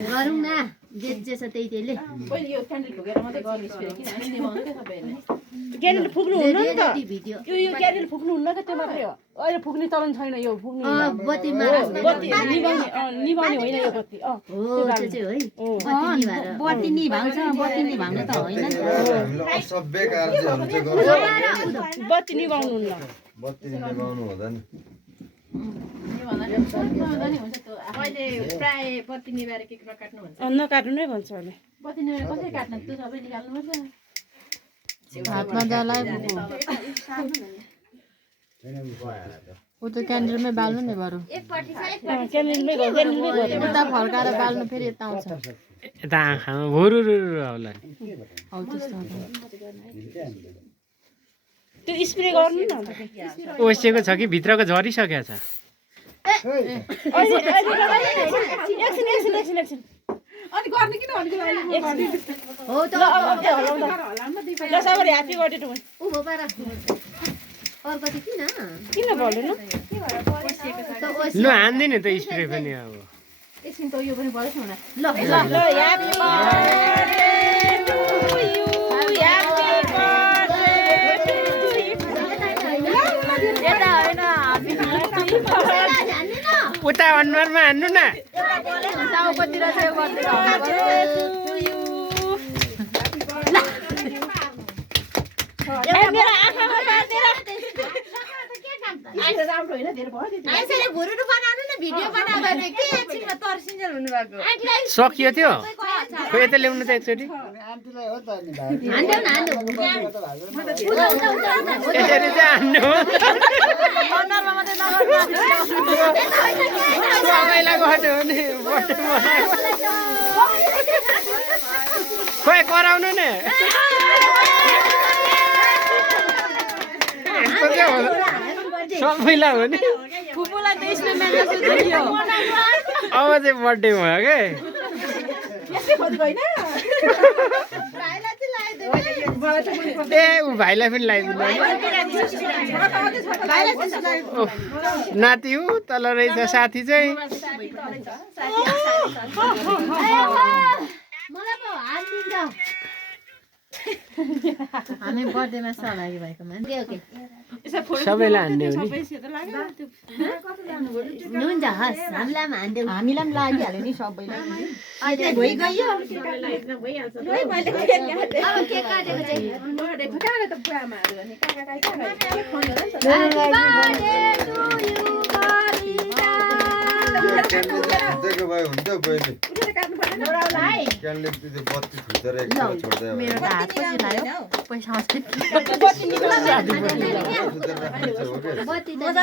गरौँ न जे जे छ त्यही त्यहीले पहिले यो क्यान्डल फुकेर मात्रै गर्ने स्प्रे किन हामी निभाउनु के सबैले क्यान्डल फुक्नु हुन्न नि त भिडियो यो क्यान्डल फुक्नु हुन्न के त्यो मात्रै हो अहिले फुक्ने चलन छैन यो फुक्ने बत्तीमा बत्ती निभाउने होइन यो बत्ती हो त्यो चाहिँ है बत्ती निभाउँछ बत्ती निभाउनु त होइन नि हामीलाई असभ्य कार्यहरू चाहिँ गर्छ बत्ती निभाउनु हुन्न बत्ती निभाउनु हुँदैन अहिले प्राय बत्ती निभाएर के काट्नु भन्छ नकाट्नु नै भन्छ अहिले बत्ती निभाएर कसरी काट्नु त्यो सबै निकाल्नुपर्छ हातमा जलाए ऊ त क्यान्डलमै बाल्नु नि बरु क्यान्डलमै उता फर्काएर बाल्नु फेरि यता आउँछ यता आँखामा भुरुरु होला नि हौ त्यस्तो त्यो स्प्रे गर्नु न ओसेको छ कि भित्रको झरिसकेको छ एकछिन अनि गर्ने किन भनेको हो त जसरी ह्याप्पी बर्थडे टु उ हो पारा अर्को चाहिँ किन भलेन लु हान्दैन त स्प्रे पनि अब एकछिन त यो पनि भएछ न ल ल happy birthday to you happy birthday यता होइन उता अनुहारमा हान्नु न टाउकोतिर चाहिँ मेरो आँखामा बाँधेर राम्रो होइन धेरै भयो यसरी भुरुरु बनाउनु न भिडियो बनाउँदा चाहिँ के एकछिनमा तर्सिन्जेल हुनु भएको सकियो त्यो खोइ यता ल्याउनु त एकचोटि हान्देऊ न यसरी चाहिँ हान्नु सबैलाई गर्नु हो नि खोइ कराउनु नि यस्तो चाहिँ होला सबैलाई हो नि फुपूलाई त यसले म्यानेज दियो अब चाहिँ बर्थडे भयो के ए ऊ भाइलाई पनि लगाइदिनु नाति ऊ तल रहेछ साथी चाहिँ हामी बर्थडेमा सहभागी भएको मान्छे सबैलाई हान्ने हो नि हुन्छ हस् हामीलाई पनि हान्देऊ हामीलाई पनि लागिहाल्यो नि सबैलाई भइगयो अब केक काटेको चाहिँ कहाँ त बुवामाहरू अनि कहाँ दिएको भए हुन्थ्यो पहिले क्यान्डल त्यो बत्ती थुतेर एकछिन छोड्दै मेरो त हात पछि लाग्यो पैसा आउँछ बत्ती त